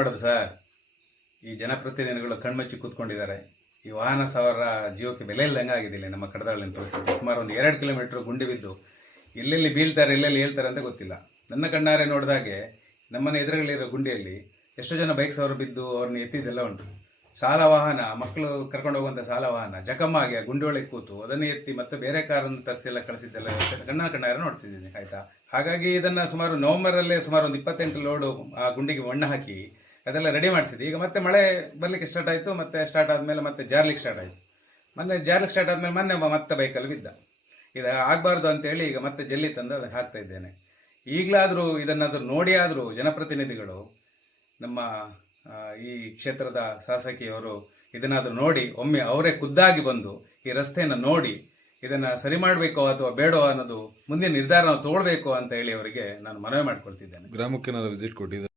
ಮಾಡೋದು ಸರ್? ಈ ಜನಪ್ರತಿನಿಧಿಗಳು ಕಣ್ಮಚ್ಚಿ ಕೂತ್ಕೊಂಡಿದ್ದಾರೆ. ಈ ವಾಹನ ಸವಾರರ ಜೀವಕ್ಕೆ ಬೆಲೆ ಇಲ್ಲದಂಗೆ ಆಗಿದೆ ಇಲ್ಲಿ ನಮ್ಮ ಕಡದಾಳಿನ ಪರಿಸ್ಥಿತಿ. ಸುಮಾರು ಒಂದು 2 ಕಿಲೋಮೀಟರ್ ಗುಂಡಿ ಬಿದ್ದು ಎಲ್ಲೆಲ್ಲಿ ಬೀಳ್ತಾರೆ, ಎಲ್ಲೆಲ್ಲಿ ಹೇಳ್ತಾರೆ ಅಂತ ಗೊತ್ತಿಲ್ಲ. ನನ್ನ ಕಣ್ಣಾರೆ ನೋಡಿದಾಗೆ ನಮ್ಮನೆ ಎದುರುಗಳಿರೋ ಗುಂಡಿಯಲ್ಲಿ ಎಷ್ಟೋ ಜನ ಬೈಕ್ ಸವಾರ ಬಿದ್ದು ಅವ್ರನ್ನ ಎತ್ತಿದ್ದೆಲ್ಲ ಉಂಟು. ಶಾಲಾ ವಾಹನ, ಮಕ್ಕಳು ಕರ್ಕೊಂಡು ಹೋಗುವಂಥ ಶಾಲಾ ವಾಹನ ಜಖಮ್ಮಾಗಿ ಆ ಗುಂಡಿ ಒಳಗೆ ಕೂತು ಅದನ್ನು ಎತ್ತಿ ಮತ್ತೆ ಬೇರೆ ಕಾರನ್ನು ತರಿಸಿ ಎಲ್ಲ ಕಳಿಸಿದ್ದೆಲ್ಲ ಕಣ್ಣಾರೆ ನೋಡ್ತಿದ್ದೀನಿ, ಆಯ್ತಾ. ಹಾಗಾಗಿ ಇದನ್ನು ಸುಮಾರು ನವೆಂಬರಲ್ಲೇ ಸುಮಾರು ಒಂದು 28 ಲೋಡು ಆ ಗುಂಡಿಗೆ ಮಣ್ಣು ಹಾಕಿ ಅದೆಲ್ಲ ರೆಡಿ ಮಾಡಿಸಿದ್ವಿ. ಈಗ ಮತ್ತೆ ಮಳೆ ಬರಲಿಕ್ಕೆ ಸ್ಟಾರ್ಟ್ ಆಯಿತು. ಮತ್ತೆ ಸ್ಟಾರ್ಟ್ ಆದಮೇಲೆ ಮತ್ತೆ ಜಾರ್ಲಿಕ್ಕೆ ಸ್ಟಾರ್ಟ್ ಆಯಿತು. ಜಾರ್ಲಿಕ್ಕೆ ಸ್ಟಾರ್ಟ್ ಆದಮೇಲೆ ಮತ್ತೆ ಬೈಕಲ್ಲಿ ಬಿದ್ದ. ಇದು ಆಗಬಾರ್ದು ಅಂತೇಳಿ ಈಗ ಮತ್ತೆ ಜಲ್ಲಿ ತಂದು ಅದಕ್ಕೆ ಹಾಕ್ತಾ ಇದ್ದೇನೆ. ಈಗಲಾದರೂ ಇದನ್ನಾದರೂ ನೋಡಿ ಆದರೂ ಜನಪ್ರತಿನಿಧಿಗಳು, ನಮ್ಮ ಈ ಕ್ಷೇತ್ರದ ಶಾಸಕಿಯವರು ಇದನ್ನಾದರೂ ನೋಡಿ ಒಮ್ಮೆ ಅವರೇ ಖುದ್ದಾಗಿ ಬಂದು ಈ ರಸ್ತೆಯನ್ನು ನೋಡಿ ಇದನ್ನು ಸರಿ ಮಾಡಬೇಕೋ ಅಥವಾ ಬೇಡೋ ಅನ್ನೋದು ಮುಂದಿನ ನಿರ್ಧಾರ ತಗೊಳ್ಬೇಕು ಅಂತ ಹೇಳಿ ಅವರಿಗೆ ನಾನು ಮನವಿ ಮಾಡಿಕೊಳ್ತಿದ್ದೇನೆ. ಗ್ರಾಮಕ್ಕೆ ವಿಸಿಟ್ ಕೊಟ್ಟಿದ್ದೆ.